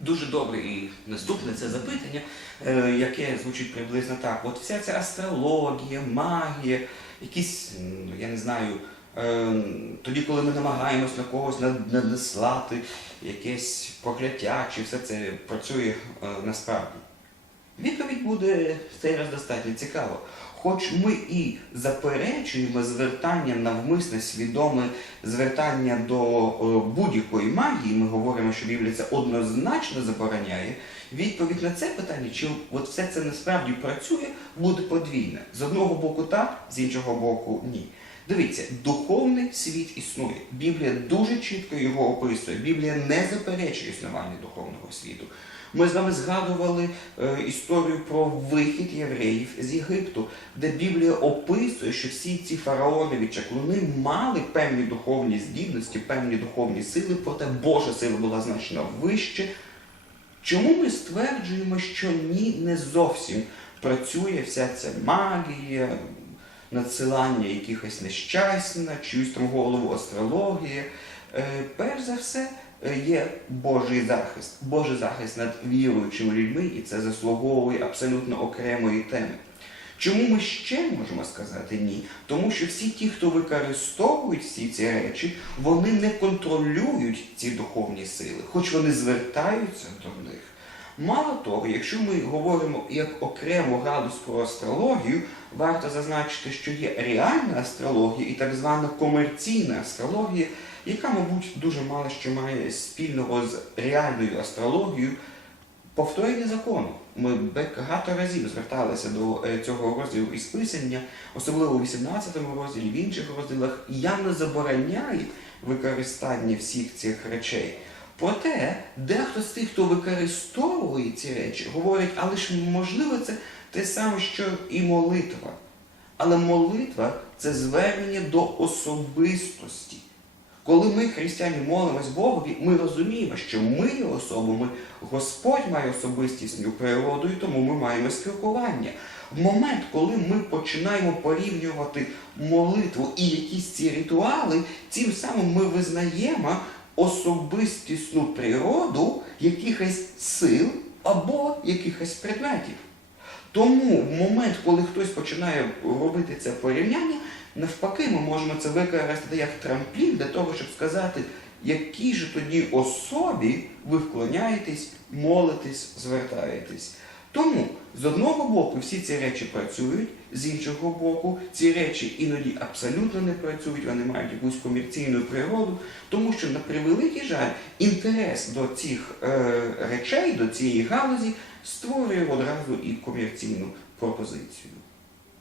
Дуже добре і наступне це запитання, е, яке звучить приблизно так. От вся ця астрологія, магія, якісь, я не знаю, е, тоді, коли ми намагаємось на когось надіслати якесь прокляття, чи все це працює е, насправді. Відповідь буде в цей раз достатньо цікаво. Хоч ми і заперечуємо звертання навмисне свідоме звертання до е, будь-якої магії, ми говоримо, що Біблія це однозначно забороняє. Відповідь на це питання, чи от все це насправді працює, буде подвійна. З одного боку так, з іншого боку ні. Дивіться, духовний світ існує. Біблія дуже чітко його описує. Біблія не заперечує існування духовного світу. Ми з вами згадували е, історію про вихід євреїв з Єгипту, де Біблія описує, що всі ці фараонові чаклуни мали певні духовні здібності, певні духовні сили, проте Божа сила була значно вище. Чому ми стверджуємо, що ні, не зовсім працює вся ця магія, надсилання якихось нещасть на чиюсь там голову астрологія? Е, перш за все, е, є Божий захист, Божий захист над віруючими людьми, і це заслуговує абсолютно окремої теми. Чому ми ще можемо сказати ні? Тому що всі ті, хто використовують всі ці речі, вони не контролюють ці духовні сили, хоч вони звертаються до. Мало того, якщо ми говоримо як окрему градус про астрологію, варто зазначити, що є реальна астрологія і так звана комерційна астрологія, яка, мабуть, дуже мало що має спільного з реальною астрологією. Повторення закону. Ми багато разів зверталися до е, цього розділу із писання, особливо у 18 розділі, в інших розділах, явно забороняє використання всіх цих речей. Проте дехто з тих, хто використовує ці речі, говорить, але ж можливо це те саме, що і молитва. Але молитва це звернення до особистості. Коли ми, християни, молимось Богові, ми розуміємо, що ми є особами, Господь має особистісну природу, і тому ми маємо спілкування. В момент, коли ми починаємо порівнювати молитву і якісь ці ритуали, тим самим ми визнаємо особистісну природу якихось сил або якихось предметів. Тому в момент, коли хтось починає робити це порівняння, навпаки, ми можемо це використати як трамплін для того, щоб сказати, якій же тоді особі ви вклоняєтесь, молитесь, звертаєтесь. Тому з одного боку всі ці речі працюють, з іншого боку, ці речі іноді абсолютно не працюють, вони мають якусь комерційну природу, тому що, на превеликий жаль, інтерес до цих е, речей, до цієї галузі створює одразу і комерційну пропозицію.